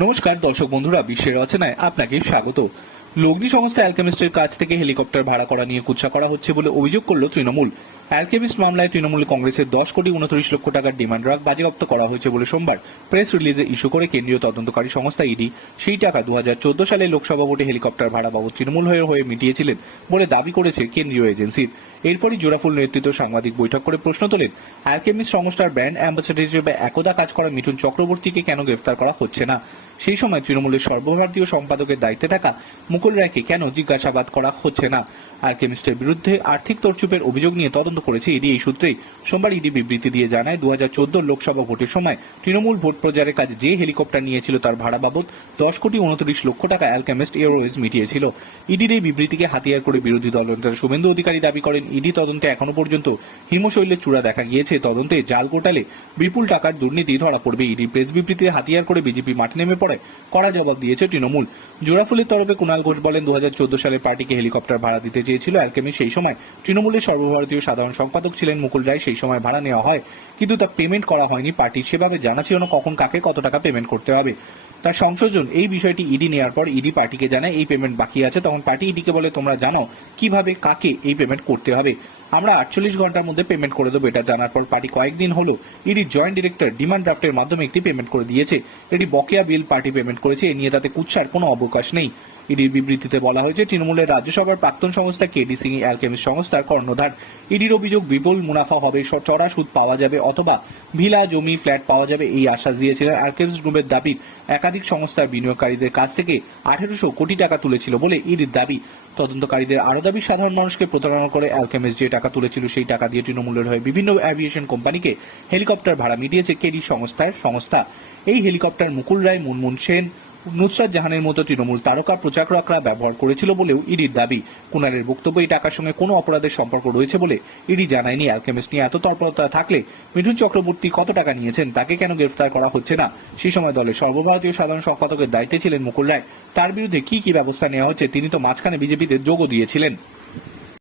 নমস্কার, দর্শক বন্ধুরা, বিশ্বের রচনায় আপনাকে স্বাগত। লগ্নি সংস্থা অ্যালকেমিস্টের কাছ থেকে হেলিকপ্টার ভাড়া করা নিয়ে কুৎসা করা হচ্ছে বলে অভিযোগ করল তৃণমূল। অ্যালকেমিস্ট মামলায় তৃণমূল কংগ্রেসের দশ কোটি উনত্রিশ লক্ষ টাকার ডিমান্ড রাখ বাজেয়াপ্ত করা হয়েছে বলে সোমবার প্রেস রিলিজে ইস্যু করে কেন্দ্রীয় তদন্তকারী সংস্থা ইডি। সেই টাকা দুহাজার চোদ্দ সালে লোকসভা ভোটে হেলিকপ্টার ভাড়া বাবদ তৃণমূল হয়ে হয়ে মিটিয়েছিলেন বলে দাবি করেছে কেন্দ্রীয় এজেন্সির। এরপরই জোড়াফুল নেতৃত্ব সাংবাদিক বৈঠক করে প্রশ্ন তোলেন, অ্যালকেমিস্ট সংস্থার ব্র্যান্ড অ্যাম্বাসেডর হিসেবে একদা কাজ করা মিঠুন চক্রবর্তীকে কেন গ্রেফতার করা হচ্ছে না? সেই সময় তৃণমূলের সর্বভারতীয় সম্পাদকের দায়িত্বে থাকা মুকুল রায়কে কেন জিজ্ঞাসাবাদ করা হচ্ছে না? আলকেমিস্টের বিরুদ্ধে আর্থিক তরচুপের অভিযোগ নিয়ে তদন্ত করেছে ইডি। এই সূত্রেই সোমবার ইডি বিবৃতি দিয়ে জানায় দু হাজার লোকসভা ভোটের সময় তৃণমূল ভোট প্রচারের কাজে যে হেলিকপ্টার নিয়েছিল তার ভাড়া বাবদ দশ কোটি উনত্রিশ লক্ষ টাকা অ্যালকেমিস্ট এয়ারওয়েজ মিটিয়েছিল। ইডির এই বিবৃতিকে হাতিয়ার করে বিরোধী দলনেতা শুভেন্দু অধিকারী দাবি করেন, ইডি তদন্তে এখনও পর্যন্ত হিমশৈলের চূড়া দেখা গিয়েছে। তদন্তে জাল গোটালে বিপুল টাকার দুর্নীতি ধরা পড়বে। ইডি প্রেস বিবৃতিতে হাতিয়ার করে বিজেপি মাঠে নেমে পড়ে, কড়া জবাব দিয়েছে তৃণমূল। জোড়াফুলের তরফে কুণাল ঘোষ বলেন দু হাজার চোদ্দ সালে পার্টিকে হেলিকপ্টার ভাড়া দিতে চেয়েছিল অ্যালকেমি, সেই সময় তৃণমূলের সর্বভারতীয় সাধারণ সম্পাদক ছিলেন মুকুল রায়, সেই সময় ভাড়া নেওয়া হয়, কিন্তু তা পেমেন্ট করা হয়নি। পার্টি সেভাবে জানা ছিল না কখন কাকে কত টাকা পেমেন্ট করতে হবে। তার সংশোধন, এই বিষয়টি ইডি নেওয়ার পর ইডি পার্টিকে জানায়, এই পেমেন্ট বাকি আছে। তখন পার্টি ইডিকে বলে, তোমরা জানো কীভাবে কাকে এই পেমেন্ট করতে হবে। আমরা আটচল্লিশ ঘণ্টার মধ্যে পেমেন্ট করে দেবো, এটা জানার পর পার্টি কয়েকদিন হলো ইডি জয়েন্ট ডিরেক্টর ডিমান্ড ড্রাফটের মাধ্যমে একটি পেমেন্ট করে দিয়েছে। এটি বকেয়া বিল পার্টি পেমেন্ট করেছে, এ নিয়ে তাতে কুৎসার কোনো অবকাশ নেই। ইডির বিবৃতিতে বলা হয়েছে, তৃণমূলের রাজ্যসভার প্রাক্তন সংস্থা কেডি সিং অ্যালকেমিস্ট সংস্থার কর্ণধার। ইডির অভিযোগ, বিপুল মুনাফা হবে চড়া সুদ পাওয়া যাবে, অথবা ভিলা জমি ফ্ল্যাট পাওয়া যাবে, এই আশ্বাস দিয়েছিলেন অ্যালকেমিস্ট গ্রুপের দাবির একাধিক সংস্থার বিনিয়োগকারীদের কাছ থেকে আঠেরোশো কোটি টাকা তুলেছিল বলে ইডির দাবি। তদন্তকারীদের আরও দাবি, সাধারণ মানুষকে প্রতারণা করে অ্যালকেমিস যে টাকা তুলেছিল সেই টাকা দিয়ে তৃণমূলের হয়ে বিভিন্ন অ্যাভিয়েশন কোম্পানিকে হেলিকপ্টার ভাড়া মিটিয়েছে কেডি সংস্থার সংস্থা। এই হেলিকপ্টার মুকুল রায়, মুনমুন সেন নুসরাত জাহানের মতো তৃণমূল তারকা প্রচারকরা ব্যবহার করেছিল বলেও ইডির দাবি। কুনারের বক্তব্য এই টাকার সঙ্গে কোনো অপরাধের সম্পর্ক রয়েছে বলে ইডি জানায়নি অ্যালকেমিস্ট নিয়ে। এত তৎপরতা থাকলে মিঠুন চক্রবর্তী কত টাকা নিয়েছেন? তাকে কেন গ্রেফতার করা হচ্ছে না? সে সময় দলের সর্বভারতীয় সাধারণ সম্পাদকের দায়িত্বে ছিলেন মুকুল রায়। তার বিরুদ্ধে কি কি ব্যবস্থা নেওয়া হচ্ছে? তিনি তো মাঝখানে বিজেপিতে যোগও দিয়েছিলেন।